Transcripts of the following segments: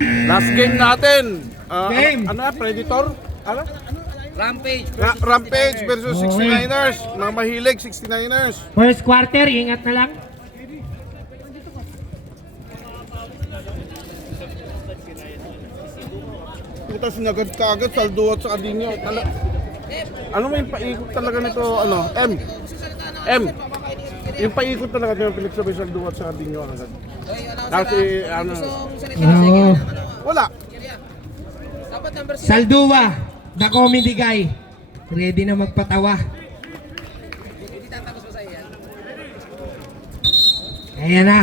Last game natin. Game. Ano na? Predator? Ano? Rampage. Rampage versus Okay. 69ers. Mga mahilig 69ers. First quarter, ingat na lang. Ito sinagad kagad, saldo at sa Adinyo. Ano mo yung paikot talaga nito? Ano? M. Yung paikot talaga nito, pinagsabay saldo at sa Adinyo agad. Kasi ano, Oo. wala. Saldua, the comedy guy. Ready na magpatawa. Ayan na.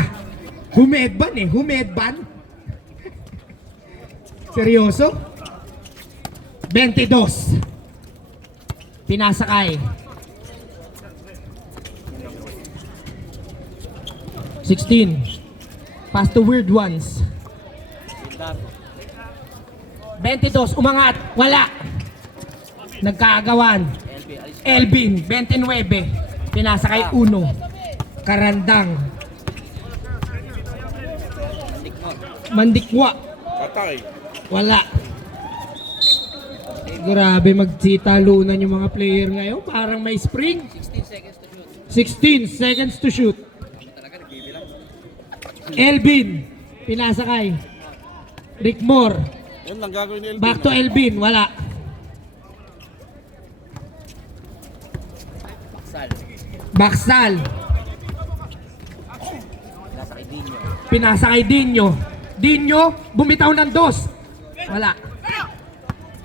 Humedban eh, humedban. Seryoso? 22. Pinasakay. 16. Pass to weird ones. 22, umangat, wala. Nagkaagawan. Elvin, 29. Pinasakay 1. Karandang. Mandikwa, Patay. wala. Grabe, magtitalunan yung mga player ngayon. Parang may spring. 16 seconds to shoot. Elvin, pinasakay. Rick Moore, Yan lang gagawin ni Elvin. back to Elvin, wala. Baksal. Pinasakay Dinyo. Dinyo, bumitaw ng 2. Wala.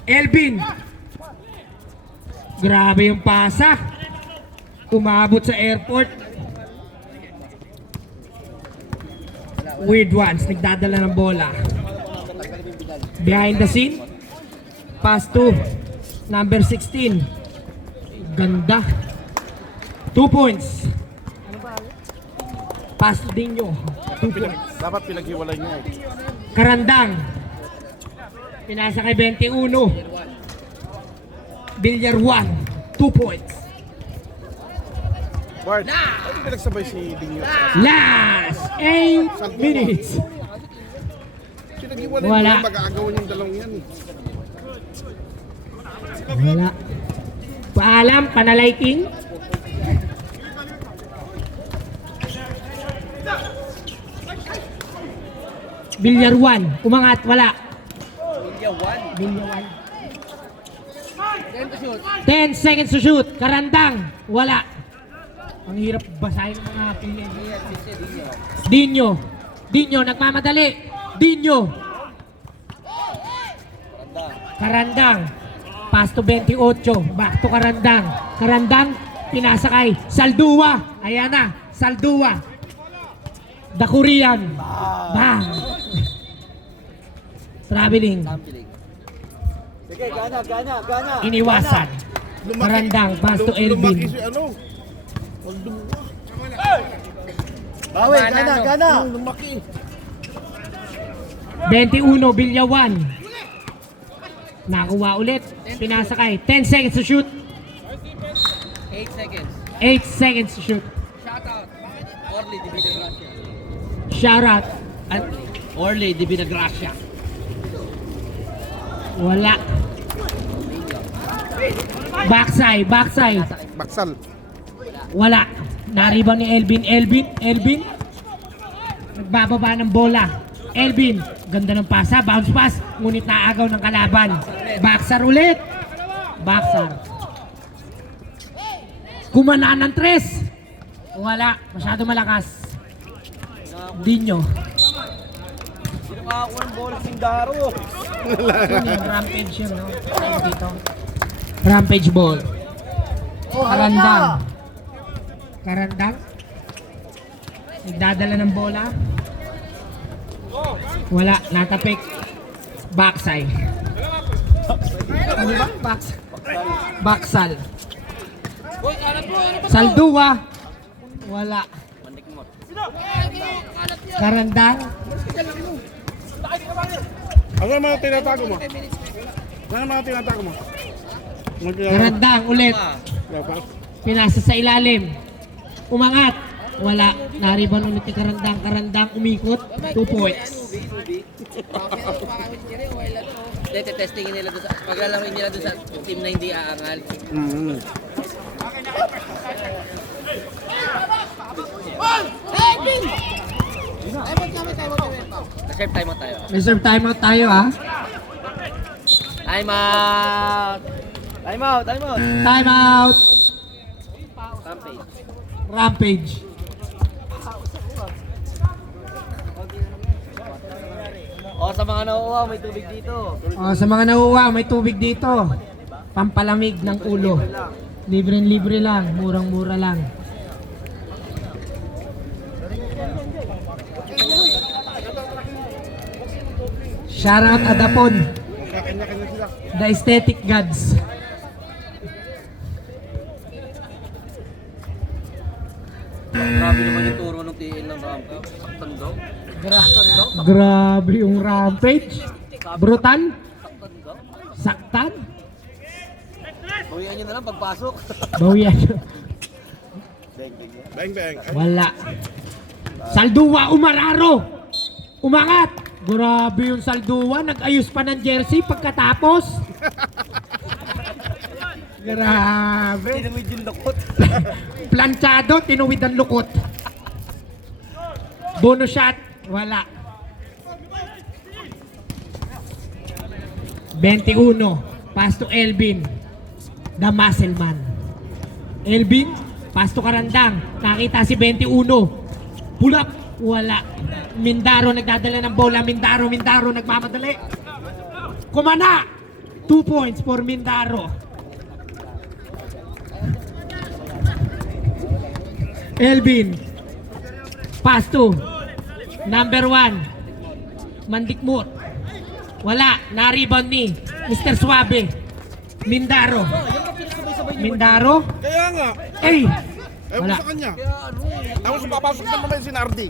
Elvin. Grabe yung pasa. Umabot sa airport. Weird ones, nagdadala ng bola. Behind the scene. Pass to number 16. Ganda. 2 points. Pass to Dinyo. 2 points. Dapat pinaghiwalay niya eh. Karandang. Pinasa kay 21. Bilyar 1. 2 points. Bart, ano pinagsabay si Dinyo? Last 8 minutes. Pinaghiwalay Wala. niya, mag-aagawan yung dalawang yan. Wala. Paalam, Panalay King. Bilyar 1. Umangat, wala. Bilyar 1. 10 seconds to shoot. Karandang, wala. Ang hirap basahin ng mga player. Dinyo. Dinyo, nagmamadali. Dinyo. Karandang. Pass to 28. Back to Karandang. Karandang, pinasakay. Saldua. Ayan na. Saldua. The Korean. Bang. Traveling. Sige, gana. Iniwasan. Karandang. Pass to Lumaki Elvin. si ano? Waldumwa. Bawi, gana. Lumaki. 21, Bilya 1. Nakuha ulit. Pinasakay. 10 seconds to shoot. 8 seconds. 8 seconds to shoot. Shout out. Orly, Di Gracia. Shout out. Orly, Di Gracia. Wala. Backside. Baksal. Wala. Nariban ni Elvin. Nagbababa ng bola. Elvin. Ganda ng pasa. Bounce pass. Ngunit naagaw ng kalaban. Backsar ulit. Backsar. Kumana ng 3. Wala. Masyado malakas. Dinyo. Sino makakuha ng bola si Daro? Rampage yun, no? Ayun dito. Rampage ball. Karandang. Nagdadala ng bola. Wala, natapik. Backside. Ano ba? Baksal. Saldua. Wala. Karandang. Ano ang mga tinatago mo? Ano ang mga tinatago mo? Karandang ulit. Dapat. Pinasa sa ilalim. Umangat. Wala. Na-rebound ulit ni Karandang. Karandang umikot. 2 points. Hindi, testingin nila doon sa, paglalaroin nila doon sa team na hindi aangal. Mm. Reserve time out tayo. Reserve timeout tayo ha. Time out! Time out! Time out! Timeout. Rampage. Rampage. O, sa mga nauuwa, may tubig dito. Sa mga nauuwa, may tubig dito. Pampalamig ng ulo. Libre-libre lang. Murang-mura lang. Shoutout Adapon. Kanya-kanya sila. The Aesthetic Gods. Grabe naman yung turo ng TL ng rampage. Saktan daw. Grabe yung rampage. Brutal. Saktan. Bawian nyo na lang pagpasok. Bawian. Bang bang. Wala. Salduwa Umararo. Umangat. Grabe yung Salduwa. Nag-ayos pa ng jersey pagkatapos. Grabe. Tinamid yung lakot. Planchado, tinuwid ang lukot. Bonus shot. Wala. 21. Pass to Elvin. The Muscle Man. Elvin, pass to Karandang. Nakita si 21. Pull up. Wala. Mindaro nagdadala ng bola. Mindaro nagmamadali. Kumana. 2 points for Mindaro. Elvin. Pass to number 1. Mandikmut. Wala. Na-rebound ni Mr. Suabe. Mindaro. Mindaro. Kaya nga. Eh. Ewan Wala. ko sa kanya. Tapos papasok na naman si Nardi.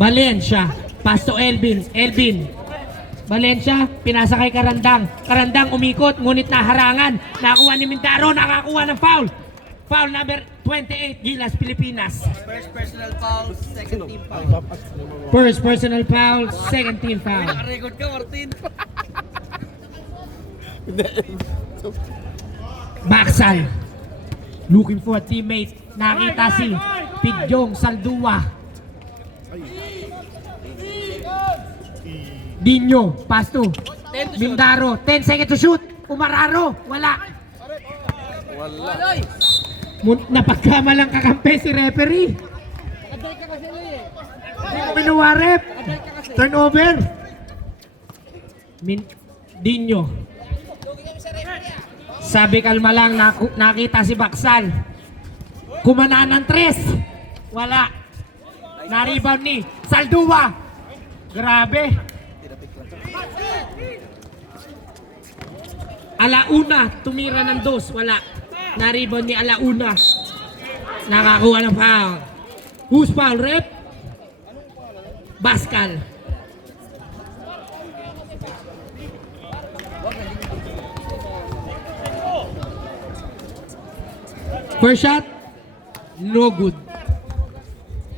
Valencia. Pass to Elvin. Elvin. Valencia. Pinasa kay Karandang. Karandang umikot. Ngunit naharangan. Nakakuha ni Mindaro. Nakakuha ng foul. Foul number 28. Gilas, Pilipinas. First personal foul, second team foul. First personal foul. Second team foul. Nakarecord ka, Martin. Baksal. Looking for a teammate. Nakita si Pidyong Saldua. Dinyo. Pass to Mindaro. 10 seconds to shoot. Umararo. Wala. Napagkamalang kakampi si referee. Hindi ko minuwarep. Turnover. Dinyo. Sabi kalma lang, nakita si Baksal. Kumana ng 3. Wala. Na-rebound ni Saldua. Grabe. Alauna, tumira ng 2. Wala. Na-rebound ni Alauna. Nakakuha ng foul. Who's foul, rep? Bascal. First shot, no good.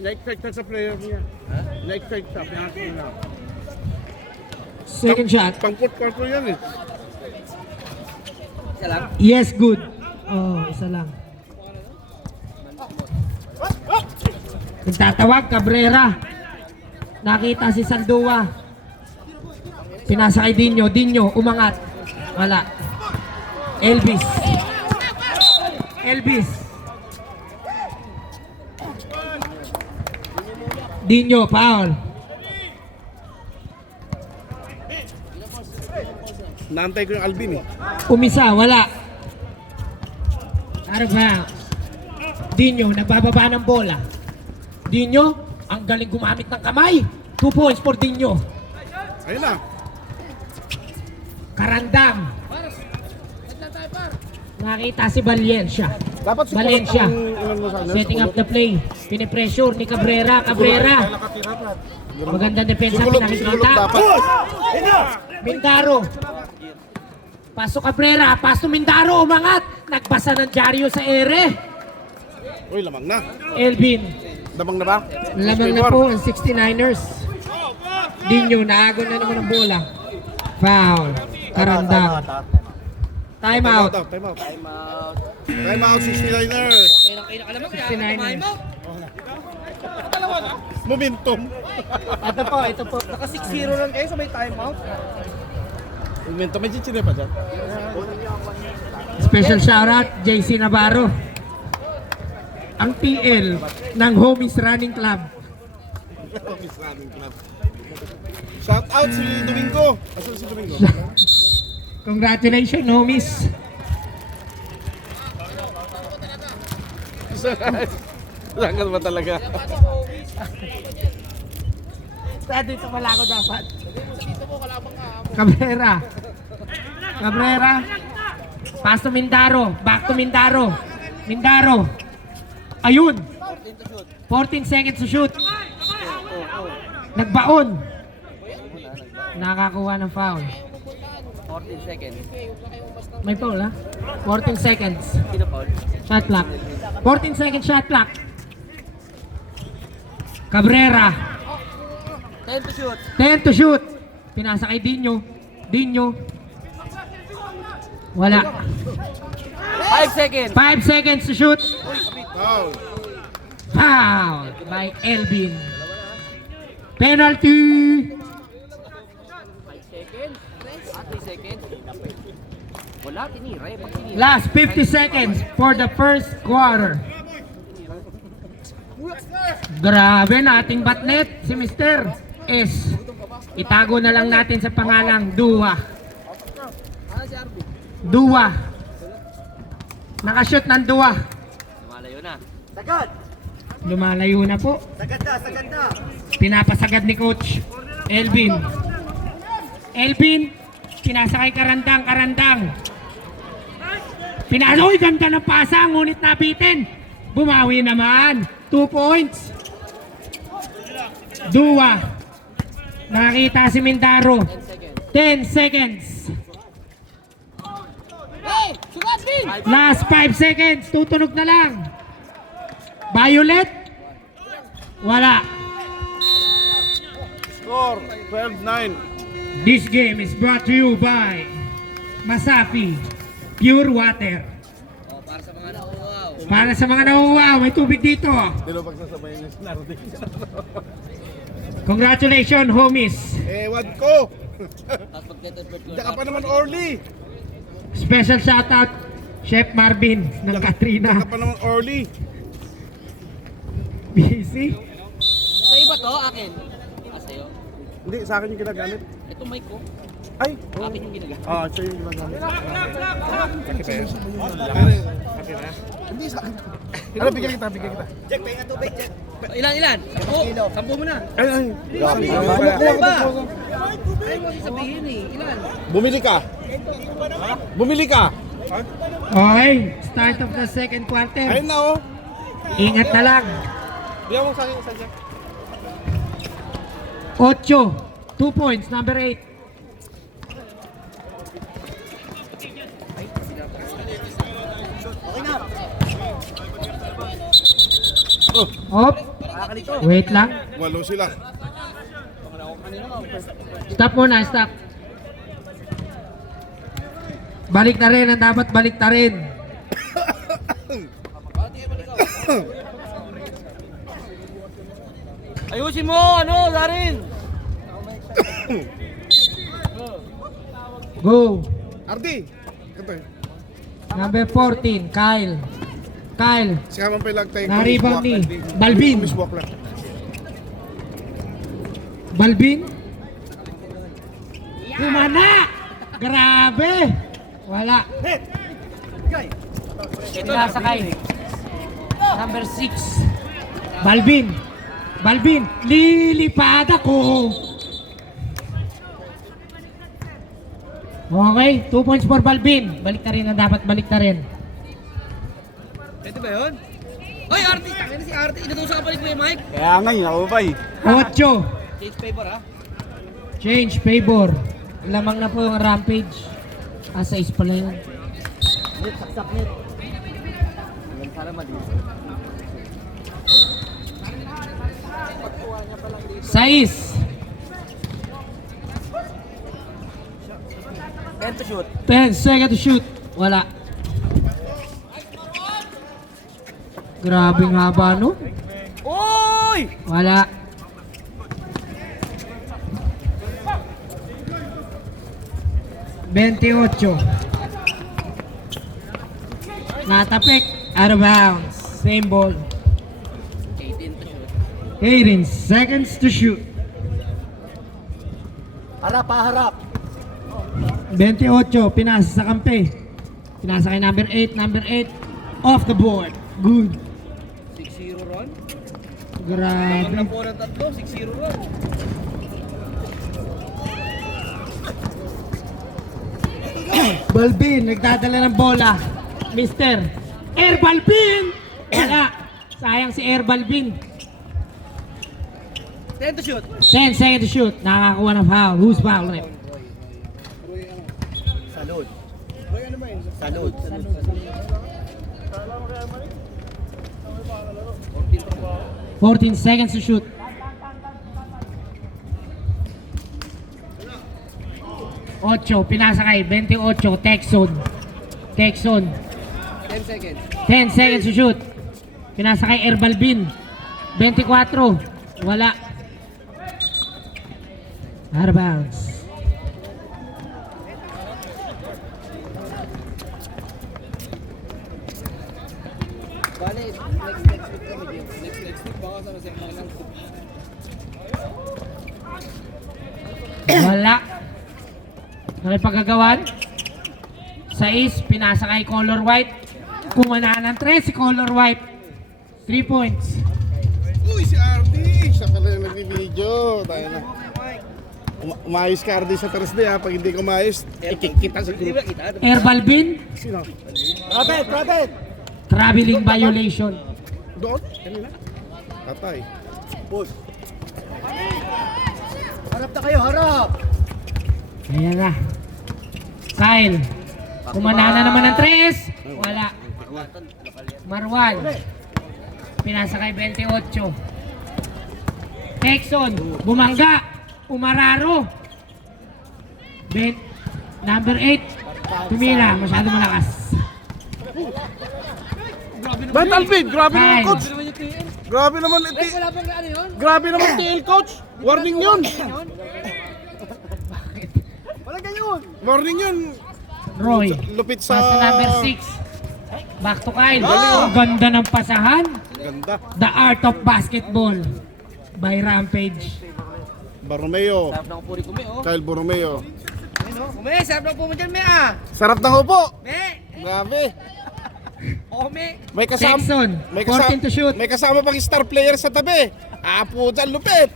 Like sa player niya. Like sa pinasok niya. Second shot, Pang fourth quarter yan eh. Isa lang. yes, good. Oh, isa lang. Nagtatawag, Cabrera. Nakita si Saldua. Pinasa kay Dinyo. Dinyo, umangat. Wala. Elvis. Elvis. Dinyo, foul. Naantay ko yung Alvin eh. Umisa, wala. Out of bounds. Dinyo, nagbababa ng bola. Dinyo, ang galing gumamit ng kamay. 2 points for Dinyo. Ayun na. Karandang. Nakita si Valencia. Dapat si Valencia. Kulot Setting up the play. Pinipressure ni Cabrera. Cabrera. Magandang depensa pinakikita. dapat. Mindaro. Pasok Cabrera. Pasok Mindaro. Umangat. Nagbasa ng dyaryo sa ere. Uy, lamang na. Elvin. Lamang na ba? Lamang na po ang 69ers. Dinyo, naagon na naman ang bola. Foul. Karandang. Time out. Time out. Time out. Time out, 69ers. Kailang alam mo, kaya 69ers. mo. Momentum. Ito po. Naka 6-0 lang kayo sa may time out. Momentum. May chichire pa dyan. Special shoutout, JC Navarro. Ang TL ng Homies Running Club. Shout out si Domingo. Asan si Domingo? Congratulations, homies. Langan ba talaga? Dito pala ako dapat. Cabrera. Cabrera. Pass to Mindaro. Back to Mindaro. Mindaro. Ayun. 14 seconds to shoot. Nagbaon. Nakakuha ng foul. 14 seconds. May foul ha? 14 seconds. Sino foul? Shot clock. 14 seconds shot clock. Cabrera. 10 to shoot. 10 to shoot. Pinasa kay Dinyo. Dinyo. Wala. 5 seconds. 5 seconds to shoot. Foul. Foul by Elvin. Penalty. 5 seconds. 3 seconds. Wala, tinira. Pag tinira. Last 50 seconds for the first quarter. Grabe nating batnet si Mr. S. Itago na lang natin sa pangalang Dua. Dua. Nakashoot ng Dua. Lumalayo na. Lumalayo na po. Sagad na. Pinapasagad ni Coach Elvin. Elvin, pinasa kay Karandang. Pinasa, uy, ganda ng pasa, ngunit nabitin. Bumawi naman. 2 points. Dua. Nakita si Mindaro. 10 seconds. Last 5 seconds. Tutunog na lang. Violet. Wala. Score. 12-9. This game is brought to you by Masafi Pure Water. Oh, para sa mga nauuaw. Para sa mga nauuaw, may tubig dito. Dilo pagsasabayin ng sinardi. Congratulations, homies. Ewan ko. Tapos pag-tetapert ko. Diyan ka pa naman early. Special shoutout, Chef Marvin ng Diyan Katrina. ka pa naman early. Busy. Sa'yo ba to? Akin? Sa'yo? Hindi, sa akin yung ginagamit. Ito mic ko. Ay! Akin yung ginagamit. Siya yung ginagamit. Laki pa yun. Laki na. Hindi sa akin. Ano, bigyan kita. Ilan? 10 mo na. Ay. Ilan ba? Ay mo sasabihin eh. Ilan? Bumili ka. Okay, start of the second quarter. Ayun na oh. Ingat na lang. Bigyan mo sa akin isa dyan. 8. 2 points, number 8. Op. Wait lang. Walo sila. Stop muna, stop. Balik na rin ang dapat balik na rin. Ayusin mo, Darin! Go. Ardi! Ito eh. Number 14, Kyle. Kyle. Siya man pa ilag tayo. Na-rebound ni Balvin. Balvin. Kumana! Grabe! Wala. Sinasakay. Number 6. Balvin. Balvin, lilipad ako. Okay, 2 points for Balvin. Balik na rin na dapat balik na rin. Ito ba yun? Hoy, Artie! Tangin na si Artie. Inutusan ka balik mo yung mic. Kaya nga yun, ako ba eh. 8. Change paper ha? Change favor. Lamang na po yung Rampage. 6 pala yun. Saksak net. Hanggang para mali. 6. 10 to shoot. 10 second to shoot. Wala. Grabe nga ba, no? Oy! Wala. $28. Natapik. Out of bounds. Same ball. 18 seconds to shoot. Harap, harap. 28. Pinasa sa kampe. Pinasa kay number 8. Number 8. Off the board. Good. 6-0 run. Grabe. Ang po ng tatlo, 6-0 run. Balbin, nagdadala ng bola. Mister. Air Balbin! Wala. Sayang si Air Balbin. 10 to shoot. 10 seconds to shoot. Nakakakuha ng foul. Who's foul rep? Salud. Salud. 14 seconds to shoot. Ocho, pinasa kay 28, Texon. Texon. 10 seconds. 10 seconds to shoot. Pinasa kay Erbalbin. 24. Wala. Out of bounds. Bale, next week kami, Jim. Next week, baka sa nasa ng Wala. Nakipagagawan. 6, pinasa kay Color White. Kumana ng 3 si Color White. 3 points. Uy, si Artie! Siya pala yung nagbibideo. Tayo na. Umayos ka Artie sa Thursday ha. Pag hindi ka umayos, ikikita sa group. Erbalbin, Sino? Robert! traveling violation. Doon? Kanina? Tatay. Push. Harap na kayo, harap! Ayan na. Kyle. Kumana na naman ng 3. Wala. Marwan. Pinasa kay 28. Texon. Bumangga. Umararo. Number 8. Tumira. Masyado malakas. Ba't Alvin? Grabe naman Kyle. coach! Grabe naman iti. Wala bang ano yun? Grabe naman TL coach! Warning yun! Wala ganyan! Warning yun! Roy. Lupit sa... Pasa number 6. Back to Kyle. Ang ganda ng pasahan. Ganda. The Art of Basketball by Rampage. Borromeo. Sarap na kupuri ko, me, oh. Kyle Borromeo. Ayun, oh. Me, sarap na po mo dyan, me, ah. Sarap ng upo! Me! Grabe! Oh, me! May kasama... Texon. 14 to shoot. May kasama pang star player sa tabi. Apo dyan, lupit!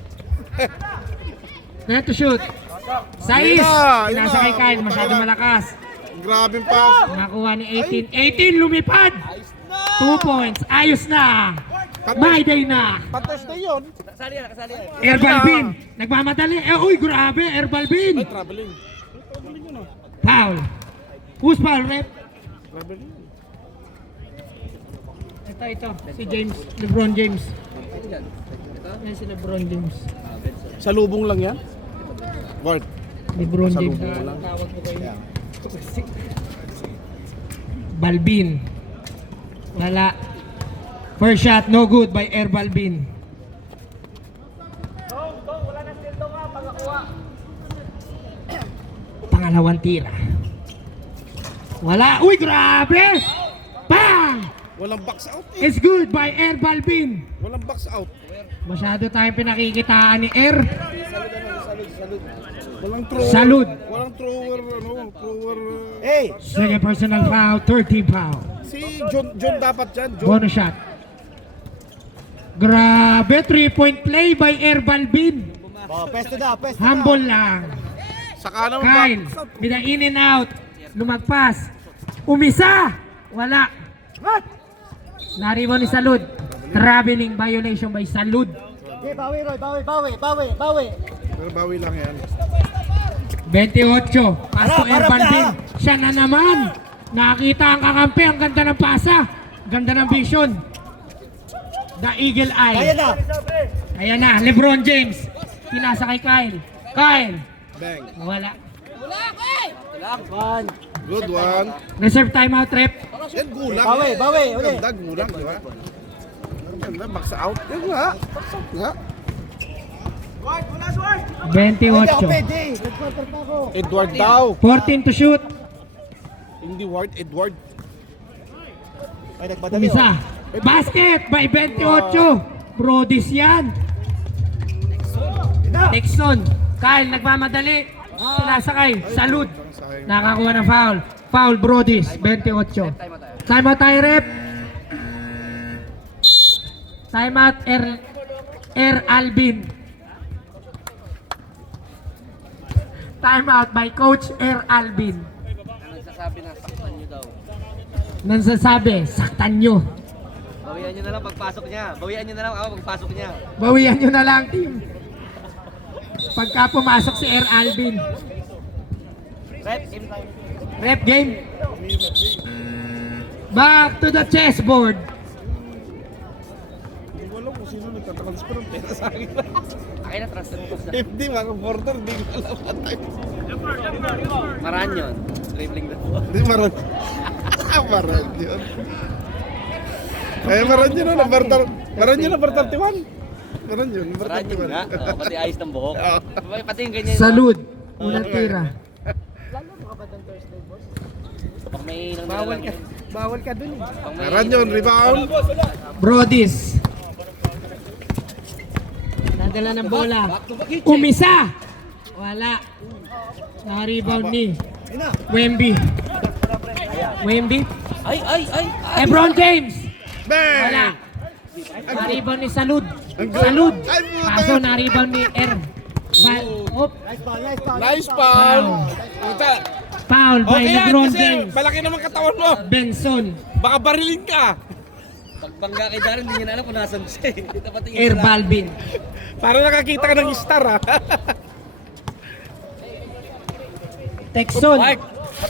10 to shoot. Yun Sais. na, yun Pinasa na. kay Kyle. Masyado malakas. Grabe pass. Nakuha ni 18. 18 lumipad. 2 points. Ayos na. My day na. Patas na yun. Kasali yan, kasali yan. Erbalbin. Nagmamadali. Uy, grabe. Erbalbin. Ay, traveling. Traveling yun ah. Foul. Who's foul, rep? Traveling. Ito. Si James. LeBron James. Yan si LeBron James. Sa lubong lang yan? Guard. LeBron Sa James. lubong lang. Tawag mo kayo. Balbin. Wala. First shot, no good by Air Balbin. Pangalawang tira. Wala. Uy, grabe! Bang! Walang box out eh. It's good by Air Balbin. Walang box out. Masyado tayong pinakikitaan ni Air. Walang thrower. Salud. Walang thrower, thrower. Second personal foul, 13 foul. Si John dapat dyan. John. Bonus shot. Grabe, 3-point play by Air Balbin. Oh, pesto na. Humble lang. Saka naman Kyle, box out. with an in and out. Lumagpas. Umisa. Wala. Naribo ni Salud. Traveling violation by Salud. Bawi, Roy. Bawi. Pero bawi lang yan. 28. Pasto Air Balbin. Siya na naman. Nakita ang kakampi. Ang ganda ng pasa. Ganda ng vision. The Eagle Eye. na. Ayan na, LeBron James. Pinasa kay Kyle. Kyle. Bang. Wala. Good one. Reserve timeout, rep. Yan, gulang. Bawi, uli. Ganda, gulang, di ba? Ganda, box out. Yan nga. Box out nga. 28. Pwede. Nag-quarter pa ako. Edward daw. 14 to shoot. Hindi Ward, Edward. Ay, nagmadali. Umisa. Basket by 28. Brodis yan. Dixon. Kyle, nagmamadali. Sinasakay. Salud. Nakakuha ng foul. Foul, Brodis. 28. Timeout tayo, rep. Timeout, Alvin. Timeout by Coach Alvin. Nagsasabi na saktan nyo daw. Nagsasabi, saktan nyo. Bawian nyo na lang pagpasok niya. Bawian nyo na lang ako pagpasok niya. Bawian nyo na lang, team. Pagka pumasok si Alvin. Rep, game time. Rep game. Back to the chessboard. Hindi ko alam kung sino nagtatransfer ng pera sa akin. Akin na, transfer mo pa. Hindi, mga porter, hindi ko alam. Maraan yun. Dribbling na. Hindi, maran. Maran yun. Eh, maran yun, no? Maran yun, number 31. Maran yun, number Maraan yun 31. nga. Oh, pati ayos ng buhok. Pati yung ganyan. Salud. Unang tira. Pag may nang bawal ka. Bawal ka dun. Maran yun, rebound. Brodis. Nadala ng bola. Umisa. Wala. Na-rebound ni Wemby. Wemby. Ay! LeBron James. Bang! Wala. Na-rebound ni Salud. Salud. Ay, puta. Kaso na-rebound ni Op. Nice foul. Puta. Foul by Okay yan, LeBron kasi James. malaki naman katawan mo. Benson. Baka barilin ka. Pagbangga kay Darren, hindi niya na alam kung nasan siya eh. Dapat yung isa lang. Balvin. Para nakakita ka ng star, ha? Texon. Mark,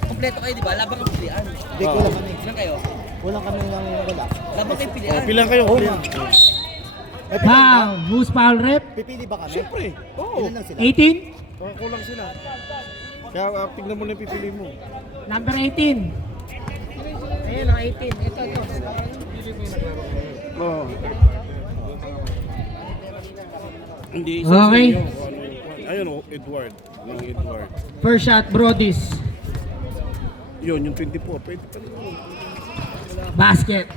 kompleto kayo di ba? Labang ang pilihan. Hindi ko lang kami. Ilan kayo? Walang kami nang wala. Labang kayo pilihan. Pilang kayo. Pilang. Foul. Who's foul, rep? Pipili ba kami? Siyempre. Oo. Ilan lang sila? 18. Kulang sila. Kaya tignan mo na yung pipili mo. Number 18. Ayun ang 18. Ito. Oo. Hindi. Okay. Ayun o, Edward. Yung Edward. First shot, Brodis. Yun, yung 24. Pwede pa rin. Basket.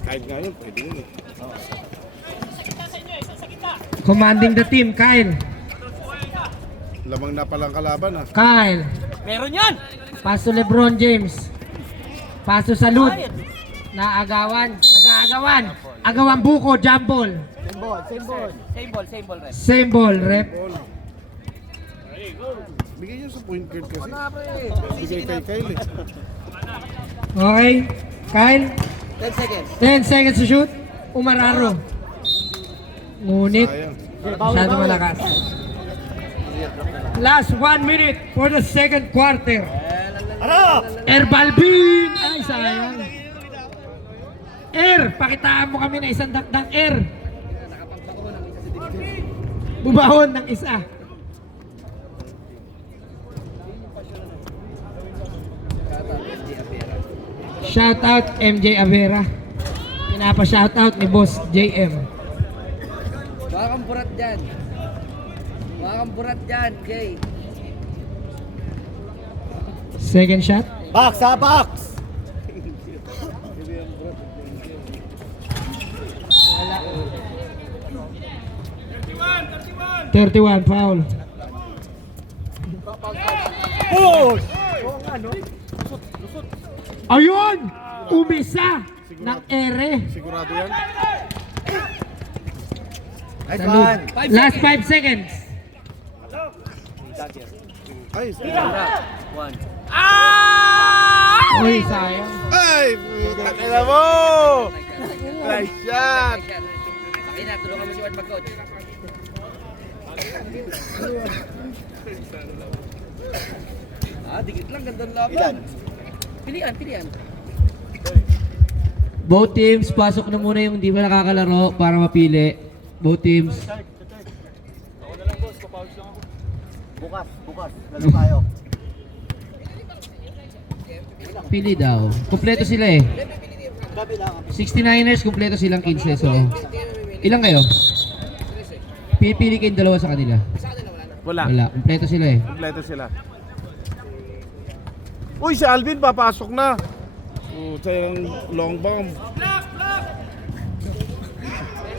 Kahit nga yun, pwede yun eh. Commanding the team, Kyle. Lamang na palang kalaban, ha? Kyle. Meron yan! Paso LeBron James. Paso Salud. Naagawan. Nag-aagawan. Agawan buko, jump ball. Same ball. Same ball, rep. Same ball, rep. Bigay niyo sa point guard kasi. Bigay kay Kyle eh. Okay. Kyle. 10 seconds. 10 seconds to shoot. Umararo. Ngunit, Sayang. masyado malakas. Last 1 minute for the second quarter. Balvin! Ay, sayang. Pakitaan mo kami na isang dakdak. Bubahon ng isa. Shout out MJ Avera. Pinapa shout out ni Boss JM. Baka kang burat dyan. Baka kang burat dyan, Jay. Second shot. Box ha, box! Wala. 31 foul. Push! Ayun! Umisa ng ere. Sigurado yan? Nice Salud. one! Last 5 seconds. Ay, One. Uy, sayang. ay, puta ka na mo! Nice shot! Akin na, tulungan mo si Ward mag-coach. Dikit lang, ganda ng laban. Pilihan. Both teams, pasok na muna yung hindi pa nakakalaro para mapili. Both teams. Bukas. Lalo tayo. Pili daw. Kumpleto sila eh. 69ers, kumpleto silang 15. So, ilang kayo? Pipili kayong dalawa sa kanila. Wala. Kumpleto sila eh. Kompleto sila. Uy, si Alvin papasok na. Sa yung long bomb.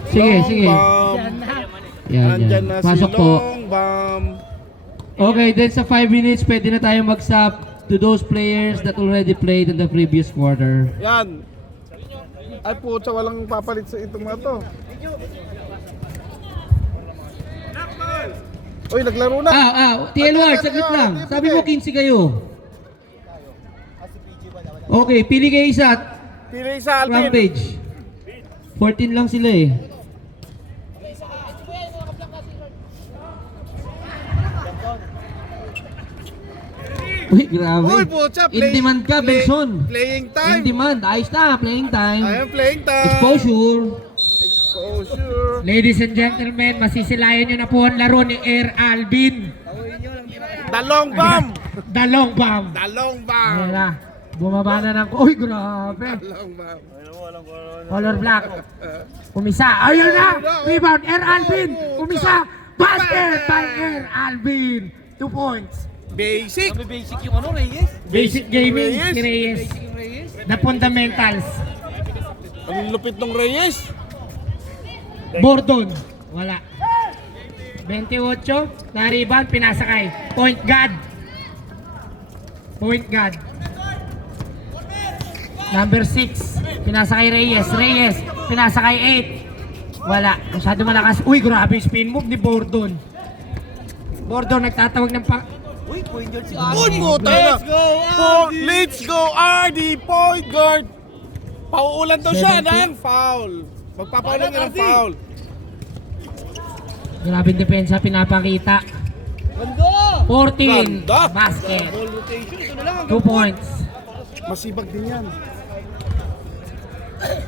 Sige, sige. Yan na. Yan, Nandyan yan. na Pasok si po. long bomb. Okay, then sa 5 minutes, pwede na tayo mag-stop to those players that already played in the previous quarter. Yan. Ay putsa, walang papalit sa itong mga to. Uy, naglaro na. TL Ward, saglit lang. Sabi mo 15 kayo. Okay, pili kayo isa. Pili sa Alvin. Rampage. 14 lang sila eh. Uy, grabe. Uy, putsa, In demand ka, Benson. Playing In time. demand. Ayos na, playing time. I am playing time. Exposure. Exposure. Ladies and gentlemen, masisilayan nyo na po ang laro ni Air Alvin. The long bomb. The long bomb. The long bomb. Ayan na. Bumaba na ng... Uy, grabe. Long bomb. Color black. Umisa. Ayun na. Rebound. Air Alvin. Umisa. Basket by Air Alvin. 2 points. Basic. Basic yung ano, Reyes. Basic gaming Reyes. ni Reyes. The fundamentals. Ang lupit ng Reyes. Bordon. Wala. 28. Na-rebound. Pinasakay. Point guard. Point guard. Number 6. Pinasakay Reyes. Reyes. Pinasakay 8. Wala. Masyado malakas. Uy, grabe. Spin move ni Bordon. Bordon nagtatawag ng Uy, puta na. Let's go, RD. Point guard. Pauulan daw siya 17. ng foul. Magpapaulan niya ng foul. Grabing depensa pinapakita. 14. Ganda. Basket. 2 points. Masibag din yan.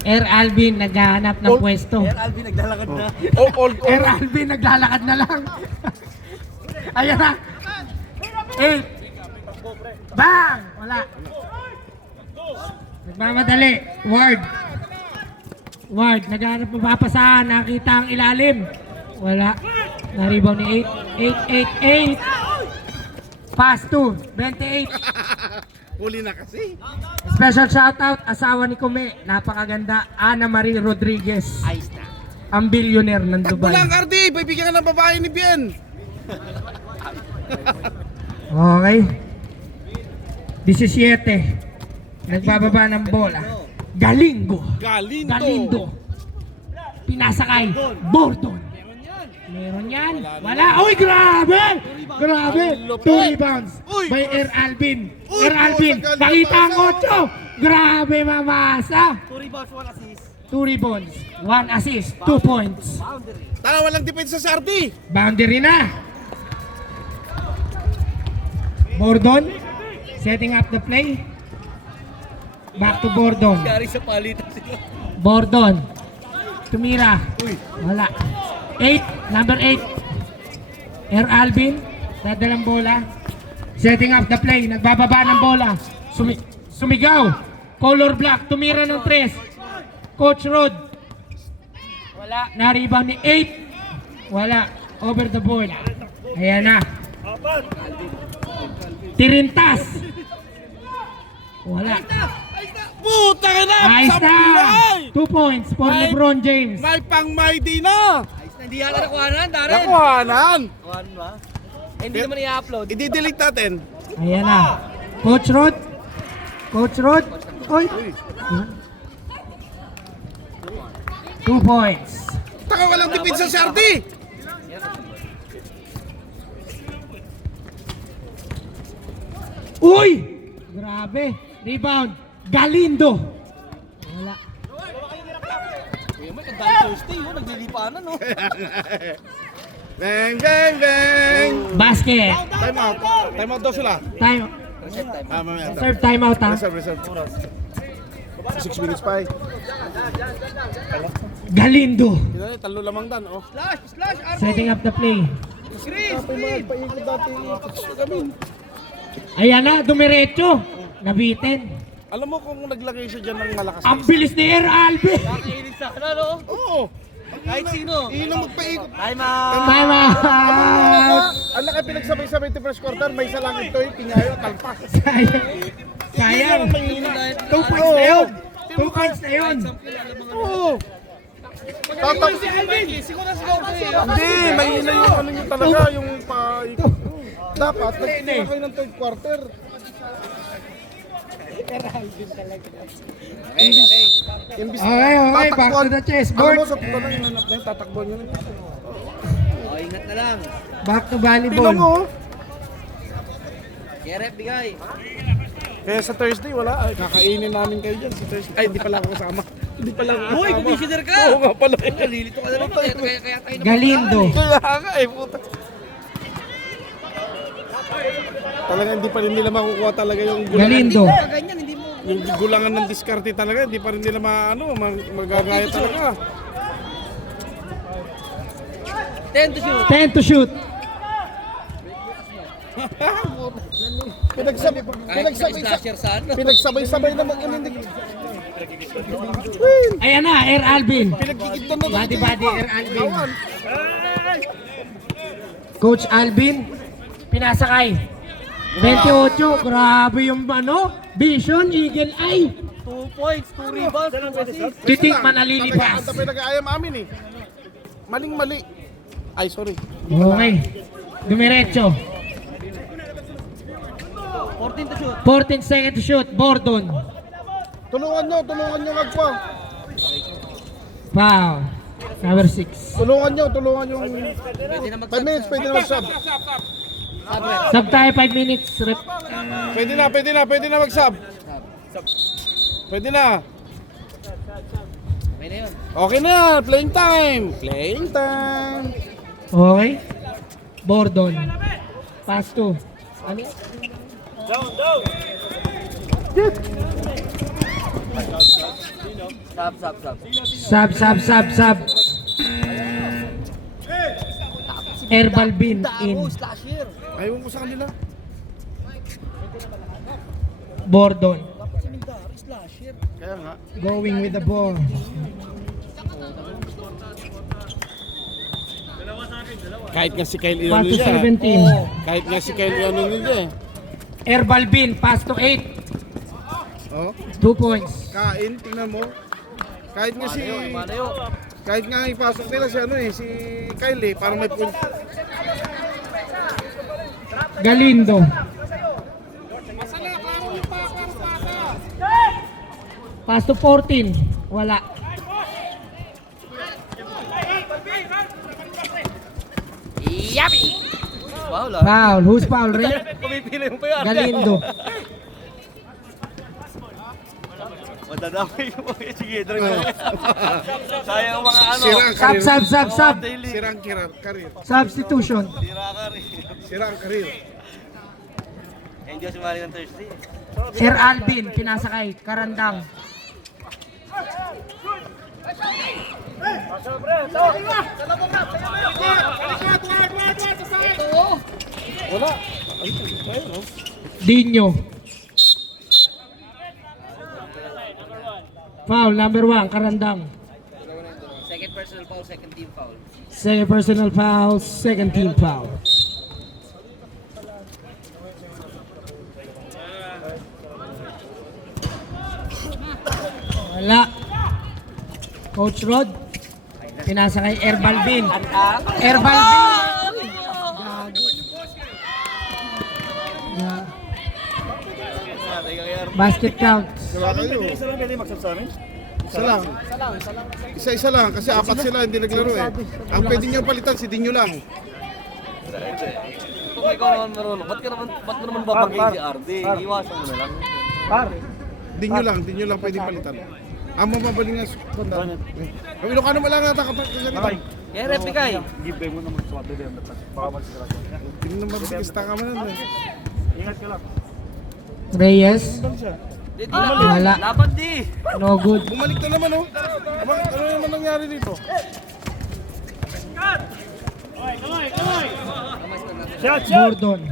Air Alvin naghahanap ng pwesto. Alvin, naglalakad na. All. Air Alvin naglalakad na lang. Ayan na. 8. Bang! Wala. Nagmamadali. Ward. Naghahanap mapapasahan. Nakita ang ilalim. Wala. Na-rebound ni 8. Pass 2. 28. Huli na kasi. Special shoutout, asawa ni Kume. Napakaganda. Ana Marie Rodriguez. Ang billionaire ng Dubai. Walang RD. Bibigyan ka ng babae ni Bien. Okay. 17. Nagbababa ng bola. Galindo. Pinasakay. Bordon. Meron yan. Wala. Uy, grabe! Grabe. 2 rebounds Uy! by Air Alvin. Uy, Air Alvin. puta, Pakita ang Galindo. 8. Grabe, mamasa. 2 rebounds, 1 assist, 2 points. Tara, walang depensa sa RD. Boundary na. Bordon. Setting up the play. Back to Bordon. Yari sa palitan sila. Bordon. Tumira. Wala. 8. Number 8. Air Alvin. Dadalang bola. Setting up the play. Nagbababa ng bola. Sumigaw. Color black. Tumira ng 3. Coach Rod. Wala. Na-rebound ni 8. Wala. Over the ball. Ayan na. Tirintas. Wala. Puta ka na! Ayos na. Sablay! 2 points for Ay. LeBron James. May pang-mighty na! Hindi yata nakuhanan, Darren. Nakuhanan! Hindi naman i-upload. I-delete natin. Ayan na. Coach Rod. Coach Rod. Oy. 2 points. Taka, walang depensa sa RD. Uy! Grabe. Rebound. Galindo. Wala. Kuya Mike, ang dahil Thursday, naglilipanan, no? Bang, bang, bang! Basket. Time out. Time out daw sila. Time. Mamaya. Serve timeout ha. Reserve. 6 minutes pa eh. Galindo. Kaya talo lamang dan, oh. Setting up the play. Tapos paikot dati kami. Ayan na, dumiretso. Nabitin. Alam mo kung naglagay siya dyan ng malakas. Ang bilis ni Air Alvin. Oo. Kahit sino. Ino magpaikot. Time out. Ang laki pinagsabay-sabay ito first quarter, may isa lang ito, Pinyayo, talpas. Sayang. 2 points na yun. 2 points na yun. Oo. Tatap. Hindi, mahina yung ano nyo talaga, yung paikot. Dapat, nagtitira kayo ng third quarter. Imbis Okay, back to the chessboard. Alam mo, sa puto na yung hanap na yung tatakbo nyo na. Back to Tingnan volleyball. mo. Kaya sa Thursday, wala. Ay, kakainin namin kayo dyan sa Thursday. Ay, hindi pala ako kasama. Hindi pala ako kasama. Uy, commissioner ka! Oo nga pala. Nalilito ka na rin. Galindo. Kaya nga eh, puta. Talaga hindi pa rin nila makukuha talaga yung gulangan. Galindo. Yung gulangan ng diskarte talaga, hindi pa rin nila magagaya talaga. 10 to shoot. Pinagsabay-sabay na mag-inindig. Ayan na, Air Alvin. Pinagkikita na Body, Air Alvin. Coach Alvin, pinasakay. 28, grabe yung vision, eagle eye. 2 points, 2 rebounds, 2 assists. Titik manalilipas. Ang tapay nag-aayam amin eh. Maling-mali. Ay, sorry. Okay. Dumiretso. 14 to shoot. 14 seconds to shoot. Bordon. Tulungan nyo magpa. Foul. Number 6. Tulungan nyo. 5 minutes, pwede na mag-sub. Sub tayo 5 minutes. Pwede na mag-sub. Pwede na. Okay na, playing time. Okay. Bordon. Pass to. Ano? Sub. Herbal bin in. Ayaw mo sa kanila. Bordon. Kaya nga. Going with the ball. Kahit nga si Kyle Pass Iano to niya. 17. Kahit nga si Kyle Iano niya eh. Herbal bin. Pass to 8. Oh, 2 points. kain, tingnan mo. Kahit nga ipasok nila si Kyle eh, parang may point. Galindo. Pass to 14. Wala. Foul. Who's foul? Pumipili mo pa yan. Galindo. Madadamay mo. Sige, sayang ang mga ano. Sira ang karir. Sub. Sira ang karir. Substitution. Sira ka rin. Sira ang karir. Hindi ako sumali ng Thursday. Sir Alvin, pinasakay. Karandang. Wala. Dinyo. Foul, number 1, Karandang. Second personal foul, second team foul. Second personal foul, second team foul. Wala. Coach Rod, pinasa kay Herbal Bin. Herbal Bin! Basket count. Wala kayo. Isa lang pwede mag-sub sa amin? Isa lang. Isa lang kasi apat sila hindi naglaro eh. Ang pwede nyo palitan si Dinyo lang. Kung ikaw naman marunong, ba't mo naman babagay si RD? Iwasan mo na lang. Dinyo lang pwede palitan. Ang mamabaling nga konda. Ang Ilocano mo lang natakapat sa ganito. Kaya rep kay. Give mo naman sa water din. Baka masira ka. Hindi naman mabigis taka mo nun eh. Ingat ka lang. Reyes. Wala. Laban di. No good. Bumalik na naman oh. Ano naman nangyari dito? Gordon.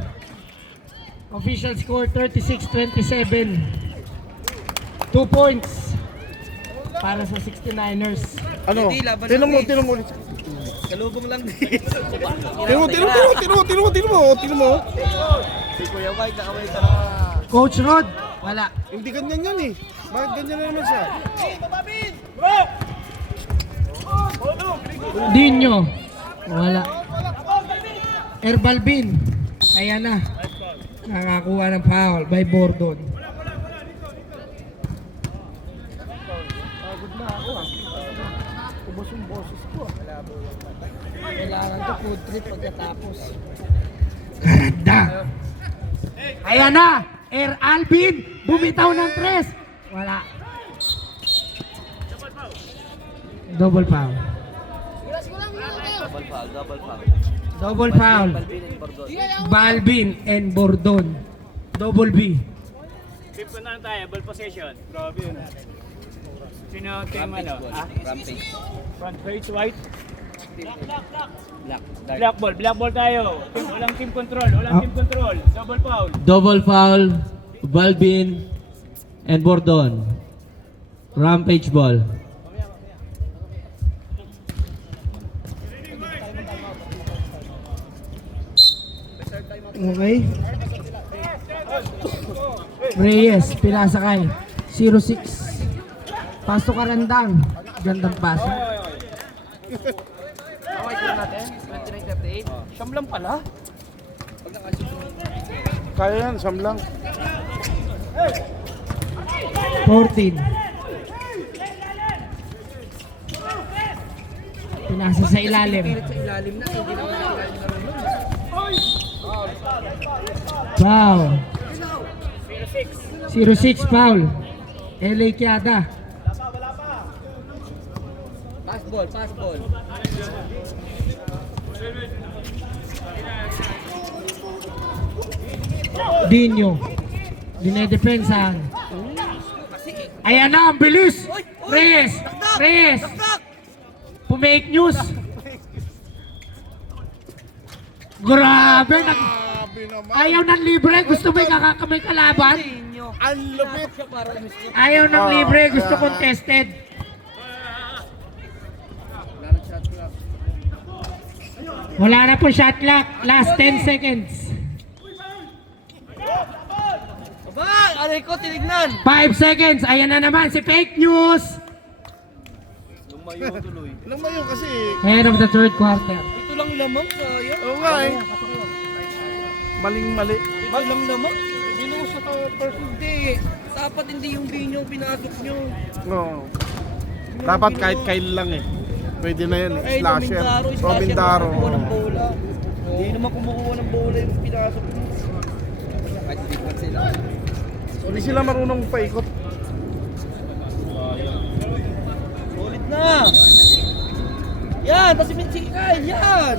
Official score 36-27. 2 points para sa 69ers. Ano? Hindi, laban Tinan mo, lang, tinan mo ulit. Kalubong lang di. Tinan mo. Si Kuya Mike, nakamay ka na. Coach Rod, wala. Hindi ganyan yan eh. Bakit ganyan na naman siya? Dinyo, wala. Erbalbin, ayan na. Nakakuha ng foul by Bordon. Kailangan ko food trip pagkatapos. Karanda! Ayan na! Air Alvin! Bumitaw ng 3! Wala. Double foul. Double foul. Balvin and Bordon. Double B. Tip ko na lang tayo, ball possession. Grabe yun. Sino ang team ano? Rampage. Front page white. Black. Black ball tayo. Walang team control, team control. Double foul. Double foul, Balvin and Bordon. Rampage ball. Okay. Reyes, pinasakay. 06. Pasok Karandang. Gandang paso. Away ko natin. 29-38. Siyam lang pala. Kaya yan, Sam lang. 14. Pinasa sa ilalim. Foul. 06 foul. LA Kiada. Pass ball. Dinyo. Dinedepensahan. Ayan na, ang bilis! Reyes! Pumake news! Grabe! Grabe naman. Ayaw ng libre, gusto may may kalaban. Ang lupit. Ayaw ng libre, gusto contested. Wala na po shot clock. Last 10 seconds. Aba, aray ko, tinignan. 5 seconds. Ayan na naman si fake news. Lumayo tuloy. Lumayo kasi. End of the third quarter. Ito lang lamang, sayang. Oo nga eh. Maling-mali. Ito lang lamang. Ginuos sa first. Hindi. Dapat hindi yung binyo pinasok nyo. No. Dapat kahit kail lang eh. Pwede na yan eh. Slasher. Robindaro. Robindaro. Kumukuha ng bola. Hindi naman kumukuha ng bola yung pinasok nyo. Kahit different sila. Hindi sila marunong paikot. Solid na! Yan! Tapos si Kyle! Yan!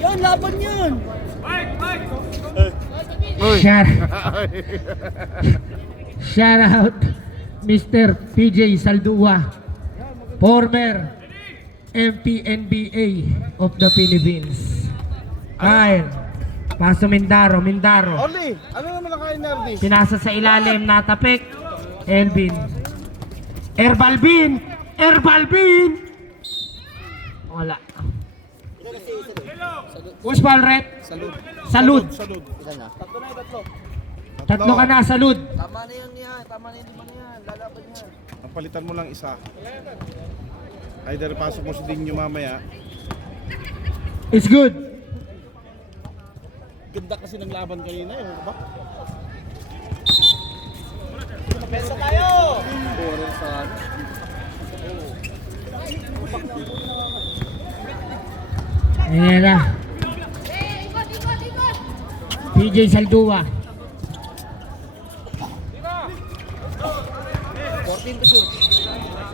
Yan! Laban yan! Uy. Shout out Mr. PJ Saldua, former MPNBA of the Philippines. Kyle, paso Mindaro. Oli, ano naman ang kain Nerdy? Pinasa sa ilalim, natapik. Elvin. Erbalbin! Wala. Who's ball rep? Salud. Salud. Tatlo ka na, salud. Tama na yan yan. Tama na yung lima na yan. Lalaban yan. Napalitan mo lang isa. Either pasok mo si Dinyo mamaya. It's good. Ganda kasi ng laban kanina eh. Diba? Borer sa ano. Ayan na. PJ Saldua. 14 to shoot.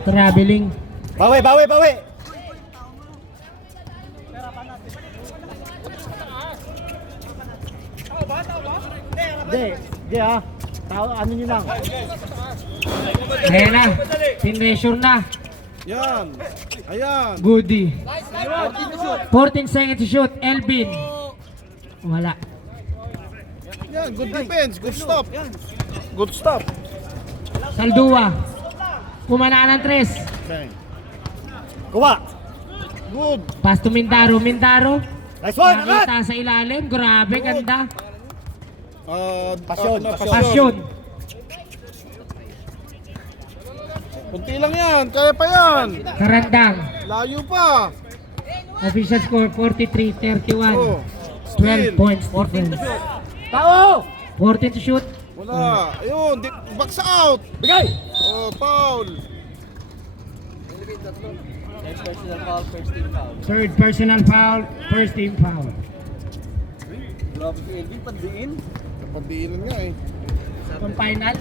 Traveling. Bawi! Hindi ah. Ano nyo lang. Ayan na. Pinressure na. Yan. Ayan. Goody. 14 seconds to shoot. Elvin. Wala. Yan, good defense, good stop. Good stop. Saldua. Pumanaan ng 3. Bang. Kuha. Good. Pass to Mindaro. Mindaro. Nice one. Nakita sa ilalim. Grabe, ganda. Pasyon, Pasyon. Kunti lang yan, kaya pa yan. Karandang. Layo pa. Official score 43-31. Oh. 12 points difference. Tao! 14 to shoot. Wala. Ayun, back sa out. Bigay! Oh, foul. Third personal foul. First team foul. Grabe si Elvin, pandiin. Napabiinan nga eh. Pang final.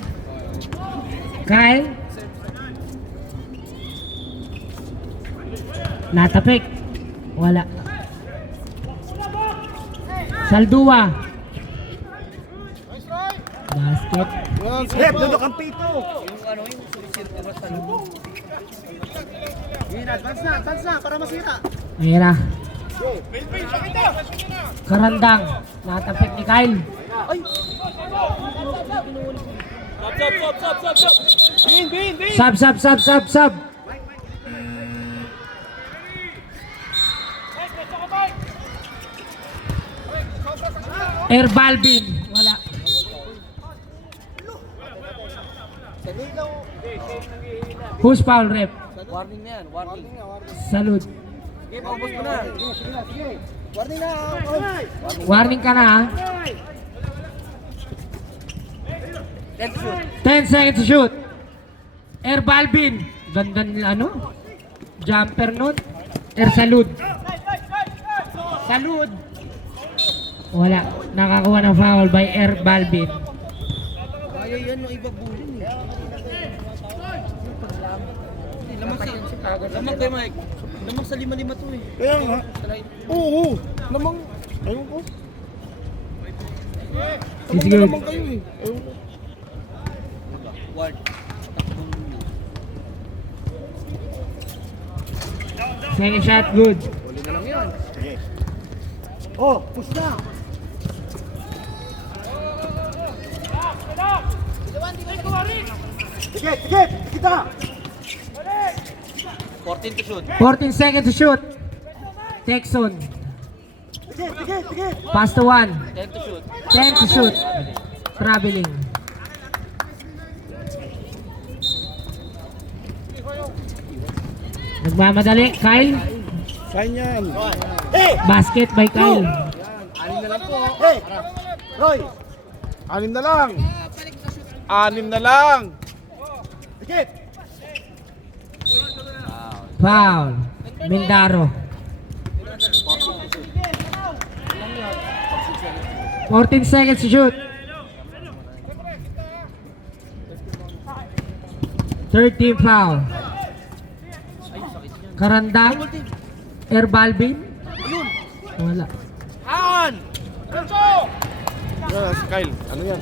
Kyle. Natapik. Wala. Saldua. Basket. Yan, Lep, sabaw. dudok ang pito. Yung ano, yung sumisirkulas sa loob. Yun, advance na, para masira. Ayan na. Karandang. Natapik ni Kyle. Ay! Bin! Sub. Air Balvin. Wala. Who's foul rep? Warning na yan, warning. Salud. Sige, paubos mo na. Sige. Warning na. Warning ka na ha. 10 to shoot. 10 seconds to shoot. Air Balvin. Ganda nila ano? Jumper nun. Air Salud. Salud. Wala. Nakakuha ng foul by Air Balvin. Kaya yan, no, iba bulin eh. Lamang kayo, Mike. Lamang sa 5-5 to eh. Kaya nga. Oo. Namang. Ayun ko. Sige. Namang kayo eh. Ayun ko. Ward. Second shot, good. Uli na lang yan. Oh, push na. Sige, kita. 14 to shoot. 14 seconds to shoot. Texon. Sige. Pass to 1. 10 to shoot. 10 to shoot. Traveling. Nagmamadali. Kyle. Kain yan. Basket by Kyle. Anin na lang po. Hey! Roy! 6 na lang. 6 na lang. Sige! Foul. Mindaro. 14 seconds to shoot. 13 foul. Karandang. Air Balvin. Wala. Yan, si Kyle. Ano yan?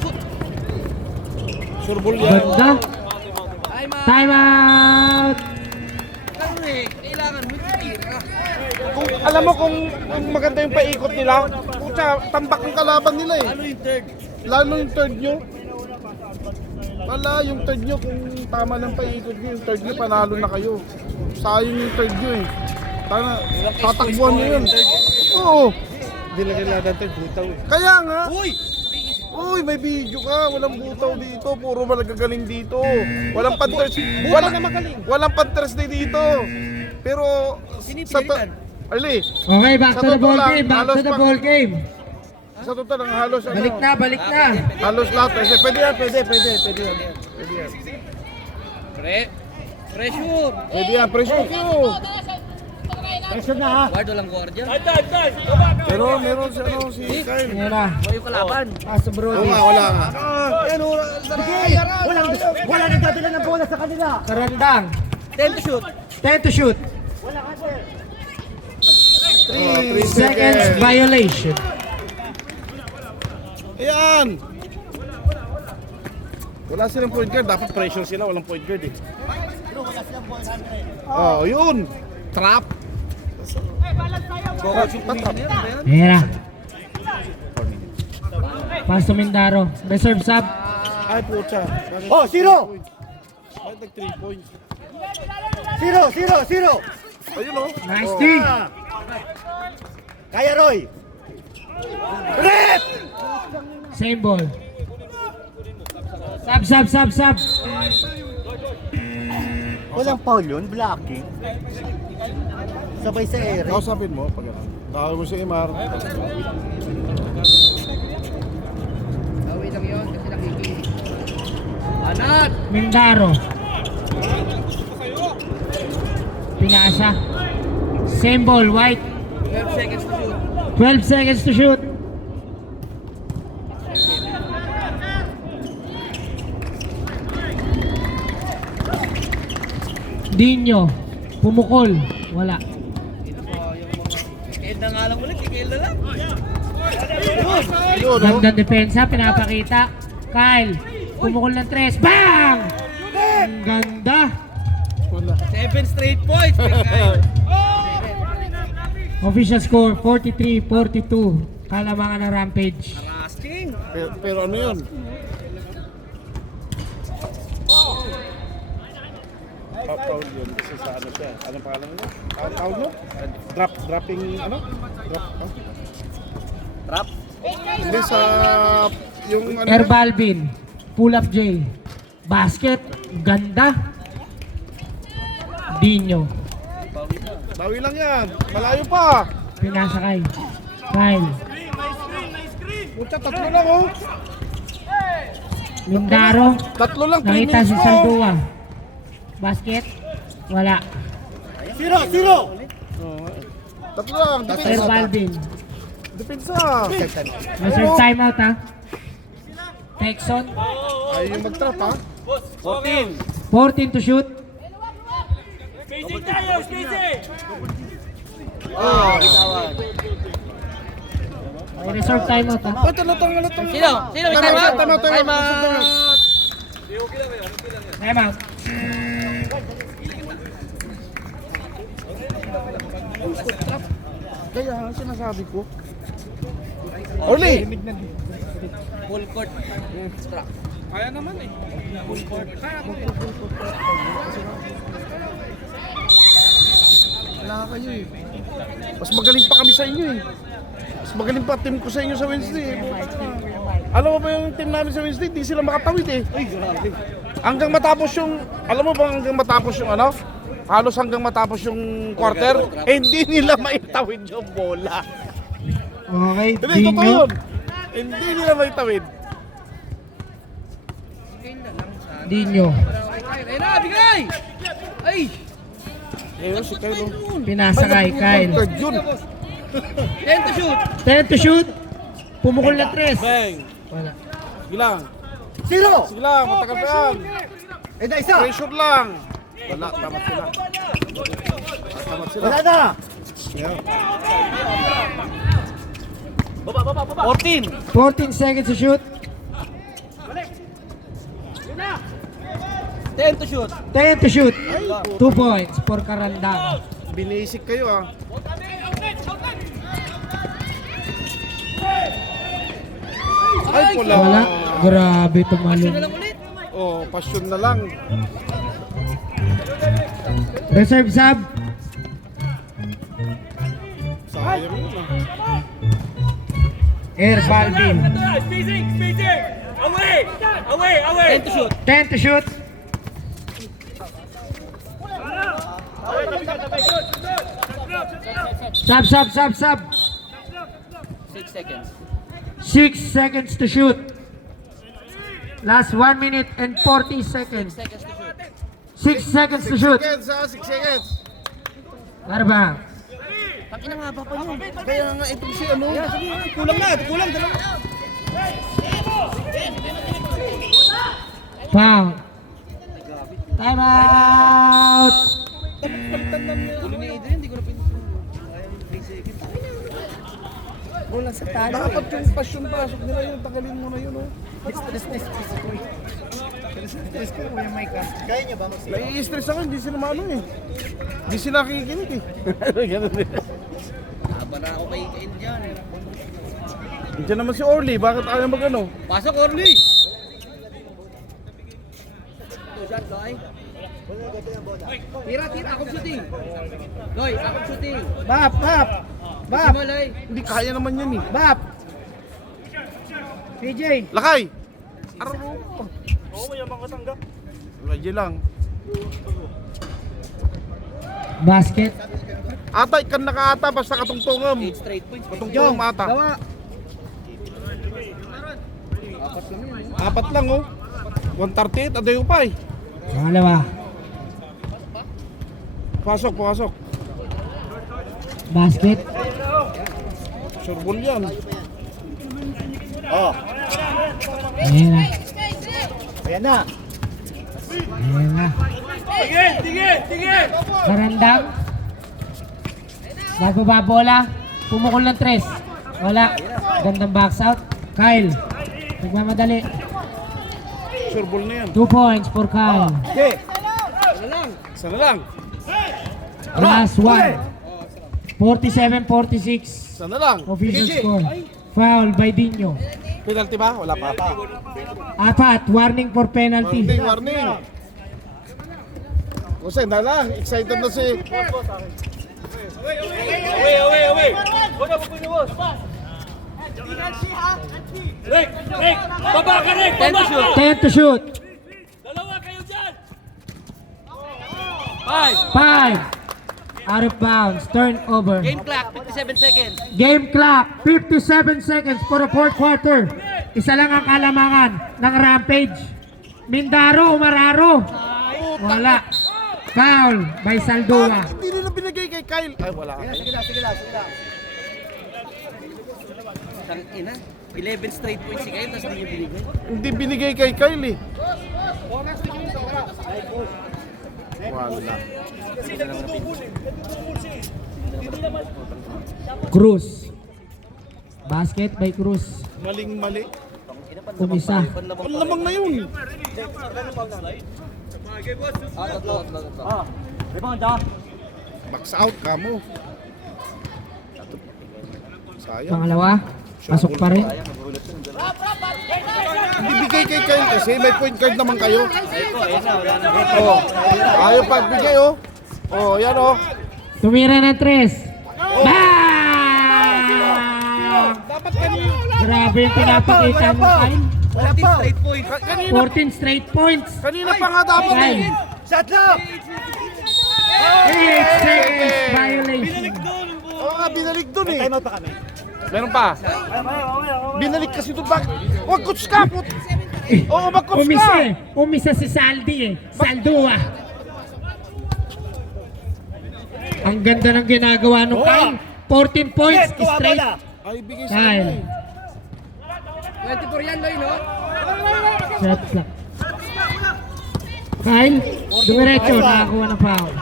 Surbol yan. Ganda. Time out. Kailangan mo tira. Kung, alam mo kung maganda yung paikot nila, pucha, tambak ang kalaban nila eh. Ano yung third? Lalo yung third nyo. Wala, yung third nyo, kung tama ng paikot nyo, yung third nyo, panalo na kayo. Sayang yung third nyo eh. Tatakbuhan nyo yun. Oo. Hindi na kailangan third, butaw eh. Kaya nga. Uy! Uy, may video ka. Walang butaw dito. Puro malagagaling dito. Walang pantres. Walang pantres din dito. Pero sa Ali, Okay, back Sa to the totoo ball lang, game. Back to halos the pa- ball game. sa total lang halos ano. Balik na. Halos lahat. Kasi pwede yan. Pwede yan. Pressure! Pwede yan. Pressure ko. Pressure na ha. Guard, walang guardia. Pero meron si ano si Kyle. Ayan na. Yung kalaban. Pass to Brody. Wala nga. Wala nagdadala ng bola sa kanila. Karandang. 10 to shoot. 10 to shoot. 3 Seconds violation. Ayan. Wala silang point guard. Dapat pressure sila. Walang point guard eh. Oh, yun. Trap. Ayan na. Pass to Mindaro. Reserve sub. Ay, pucha. Bakit Oh, zero! Bakit nag 3 points? Zero! Ayun oh. Nice Oh. D. Kaya Roy! Red! Same ball. Sub. Walang foul yun, blocking. Sabay sa ere. Kausapin mo pag ano. Tawag mo si Imar. Mindaro. Pinasa. Same ball, White. 12 seconds to shoot. Dino. Pumukol. Wala. Kenda nga lang ulit, kenda lang. Yun oh. Gandang depensa, pinapakita. Kyle. Pumukol ng 3. Bang! Ang ganda. 7 straight points. Official score, 43-42. Kalamangan ng Rampage. Asking. Pero ano yun? Foul yun kasi sa ano siya. Anong pangalan niya? Foul mo? Dropping ano? Trap. Hindi sa yung ano. Air Balvin. Pull up J. Basket. Ganda. Dino. Bawi lang yan. Malayo pa. Pinasa kay Kyle. Pucha, tatlo lang oh. Mindaro. Tatlo lang, 3 Nakita minutes si mo. Saldua. Basket. Wala. Zero! Tatlo lang, Air depensa. Balvin. Depensa. Reserve timeout ha. Texon. Ay, yung mag-trap ha. 14 to shoot. Spacing tayo, spacing! May reserve timeout ha. Ba't ano tong ano tong? Sino? Sino? Tama. Timeout. Kaya sinasabi ko. Oli! Full court. Strap. Wala kayo eh. Mas magaling pa kami sa inyo eh. Mas magaling pa team ko sa inyo sa Wednesday eh. Alam mo ba yung team namin sa Wednesday? Di sila makatawid eh. Ay, grabe. Hanggang matapos yung, alam mo ba hanggang matapos yung ano? Halos hanggang matapos yung quarter, eh, hindi nila maitawid yung bola. Okay. Hindi, totoo Dino. yun. Hindi nila maitawid. Dino. Ay na, bigay! Ay! Ayun, si Kyle. Pinasa kay Kyle. Yun. 10 to shoot! 10 to shoot. Pumukol na 3. Bang. Wala. Sige lang. Zero! Sige lang, matagal pa yan. Eh, na isa! Pressure lang. Wala, tamat sila. Tamat sila. Wala na! Yeah. 14! 14 seconds to shoot. 10 to shoot! 10 to shoot. 2 points for Karandang. Binisik kayo ah. Ay, pula. Wala. Grabe tumalon. Oh, passion na lang. Reserve sub. Sayang yun ah. Air Balvin. Spacing! Away! 10 to shoot! 10 to shoot. Sub. 6 seconds. 6 seconds to shoot. Last 1 minute and 40 seconds. 6 seconds to shoot. 6 seconds. Arbang. Pakina nga ba pa yun? Kaya nga ito si ano. Kulang na! Kulang! Dalawa! Foul. Time out. Kulang ni Adrian, hindi ko na pinag-ayang 3 seconds. Bola sa talo. Dapat yung passion pasok nila yun. Tagalin mo na yun oh. Stress ko yung mic ka. Kaya niya ba mag-save? Nai-stress ako, hindi sila maano eh. Hindi sila kikinig eh. Ganun eh. Haba na ako kay Kain dyan. Diyan naman si Orly, bakit ayaw mag-ano? Pasok, Orly! Ito dyan, Loy. Tira, akong shooting. Loy, akong shooting. Bap! Bap! Loy. Hindi kaya naman yan eh. Bap! PJ! Lakay! Araw mo. Oo, mayamang katanggap. Lagi lang. Basket. Ata, ikan nakaata, basta katungtungam. 8 straight points. Katungtungam ata. Gawa. Apat lang oh. 138, aday upay. Pangalawa. Pasok. Basket. Surbol yan. Ayan na. Ayan na. Ayan na. Karandang. Bababa bola. Pumukol ng 3. Wala. Gandang box out. Kyle. Nagmamadali. Surbol na yan. 2 points for Kyle. Isa na lang. Last one. 47-46. Isa na lang. Official score. Foul by Dino. Penalty ba? Wala pa. Apat. Warning for penalty. Warning. Kasi na lang. Excited na si... Away! Wala po po boss. Rick! Baba ka, Rick! Baba ka! 10 to shoot. Dalawa kayo dyan! 5. Out of bounds. Turnover. Game clock, 57 seconds. Game clock, 57 seconds for the fourth quarter. Isa lang ang kalamangan ng Rampage. Mindaro, Umararo. Wala. Foul by Saldua. Hindi nila binigay kay Kyle. Ay, wala. Sige lang. Tangina. 11 straight points si Kyle, tapos hindi niya binigay. Hindi binigay kay Kyle eh. Wala. Cruz. Basket by Cruz. Maling-mali. Umisa. Ang lamang na yun. Box out ka mo. Sayang. Pangalawa. Pasok pa rin. Hindi bigay kay Kyle kasi may point guard naman kayo. Oh, ayaw pagbigay oh. Oh, yan oh. Tumira ng 3. Bang! Dapat kanina. Grabe yung pinapakita mo, Kyle. 14 straight points. Kanina, 14 straight points. kanina pa nga dapat eh. Kyle. Shut up! 8 seconds violation. Oo nga, binalik dun eh. Time out pa kami. Meron pa. Binalik kasi doon. Bakit? Huwag coach ka. Oo, mag-coach Umisa ka. eh. Umisa si Saldi eh. Saldua. Ang ganda ng ginagawa nung Kyle. 14 points straight. Ay, bigay sa Kyle. kanya 24 yan, Loy, no? Shot clock. Kyle, dumiretso. Nakakuha ng foul.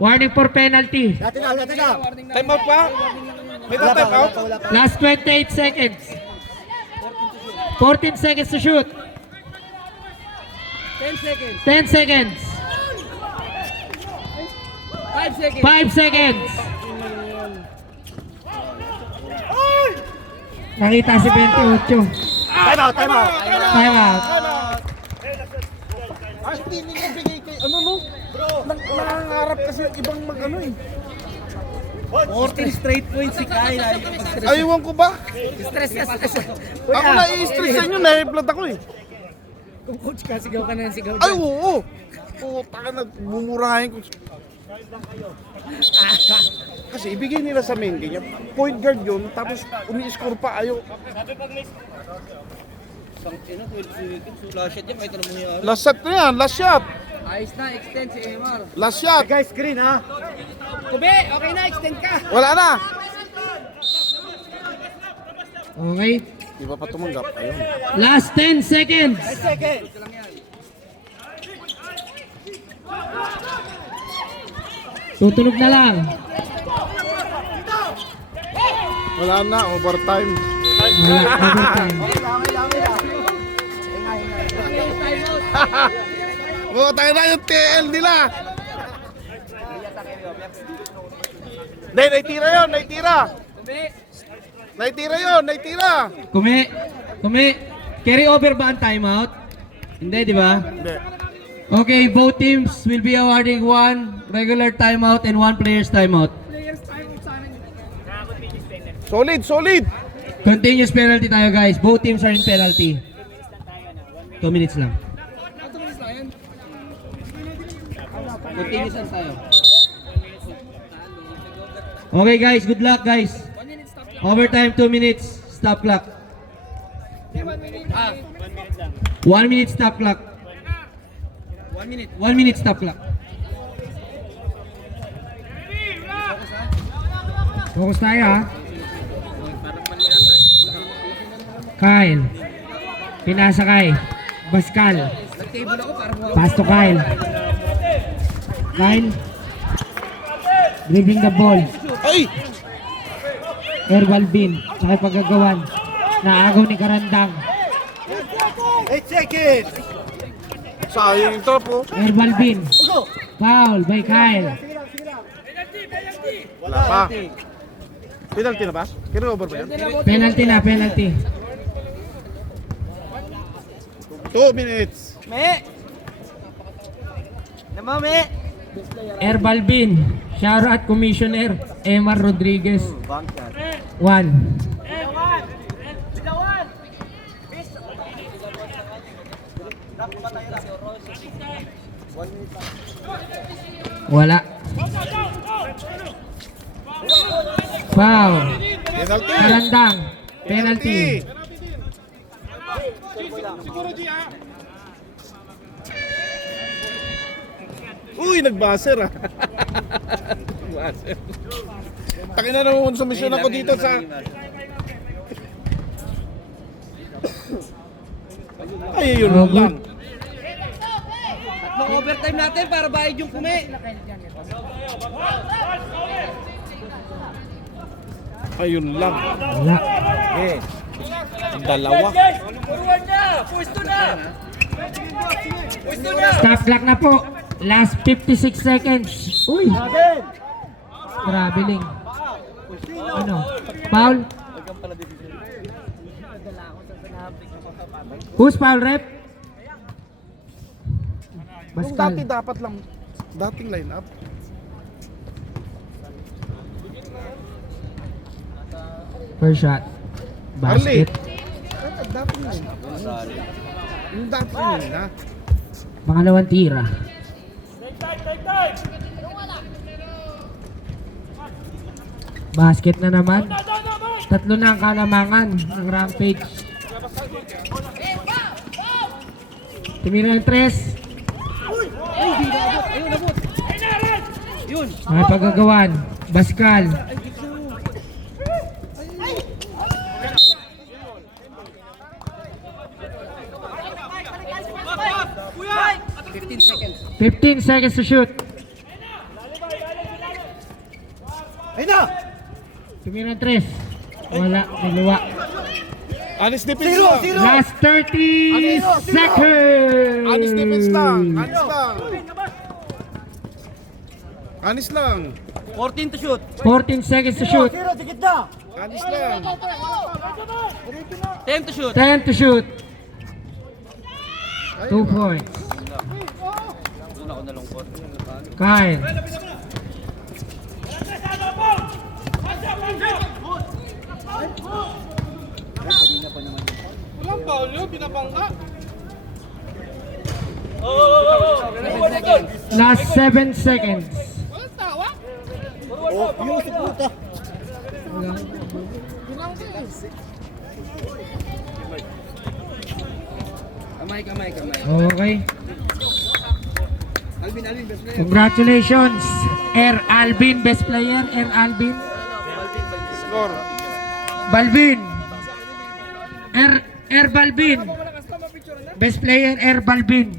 Warning for penalty. Time out pa? May time out? Last 28 seconds. 14 seconds to shoot. 10 seconds. 10 seconds. 5 seconds. 5 seconds. Nakita si 28. Time out. Time out. Ay, hindi nila bigay kay ano no? Nangangarap kasi ibang mag-ano eh. 14 straight points si Kyle. Aywan ko ba? Stress. Ako na-i-stress sa inyo, na-blood ako eh. Kung coach ka, sigaw ka na ng sigaw. Ay, oo. Puta ka na, bumurahin ko. Kasi ibigay nila sa main game, point guard yun, tapos umi-score pa, ayaw. Tangina, 12 seconds. Last shot yan, kahit ano mangyayari. Last shot na yan, last shot. Ayos na, extend si Emar. Last shot. Guys, screen ha. Kube, okay na, extend ka. Wala na. Okay. Di ba pa tumanggap? Ayun. Last 10 seconds. Second. Tutunog na lang. Wala na, overtime. Wala, overtime. Tayo na yung TL nila. Hindi, naitira yun, naitira. Naitira. Kumi, carry over ba ang timeout? Hindi, di ba? Hindi. Okay, both teams will be awarding one regular timeout and one player's timeout. Solid. Continuous penalty tayo guys. Both teams are in penalty. 2 minutes lang. Continuous lang tayo. Okay guys, good luck guys. Overtime 2 minutes. Stop clock. 1 minute stop clock. 1 minute stop clock. Focus tayo ha. Kyle. Pinasa kay Pascal. Pass to Kyle. Kyle. Dribbling the ball. Ay! Erbalbin. Sa pagkagawan. Naagaw ni Karandang. Sayang ito po. Erbalbin. Foul by Kyle. Wala pa. Penalty na ba? Carry over ba yan? Penalty na, penalty. 2 minutes. Erbalbin. Shoutout Commissioner Emar Rodriguez. 1. Wala. Foul. Penalty. Karandang. Penalty. Uy, nagbaser ah. Nagbaser. Takin na naman sa mission ako dito sa... Ay, yun Oh, good. lang. Tatlong overtime natin para bayad yung Kumi. Ayun lang. Wala. Dalawa. Stop clock na po. Last 56 seconds. Uy. Traveling. Ano? Foul? Who's foul, rep? Yung Pascal. dati dapat lang. Dating line-up. First shot. Basket. Dating line-up. Yung dati nila. Pangalawang tira. Basket na naman. Tatlo na ang kalamangan ng Rampage. Tumira ng 3. Mga pagagawan. Pascal. seconds. 15 seconds to shoot. Tumira ng 3. Wala. Niluwa. Honest defense lang. Last 30 seconds. Honest defense lang. Honest lang. Honest lang. 14 to shoot. 14 seconds to shoot. Honest lang. 10 to shoot. 10 to shoot. 2 points. Kyle. Walang foul yun, binabangga. Last 7 seconds. Walang tawa. Kamay. Okay. Alvin, best player. Congratulations, Air Alvin, best player, Air Alvin. Score. Balvin. Air Balvin. Best player, Air Balvin.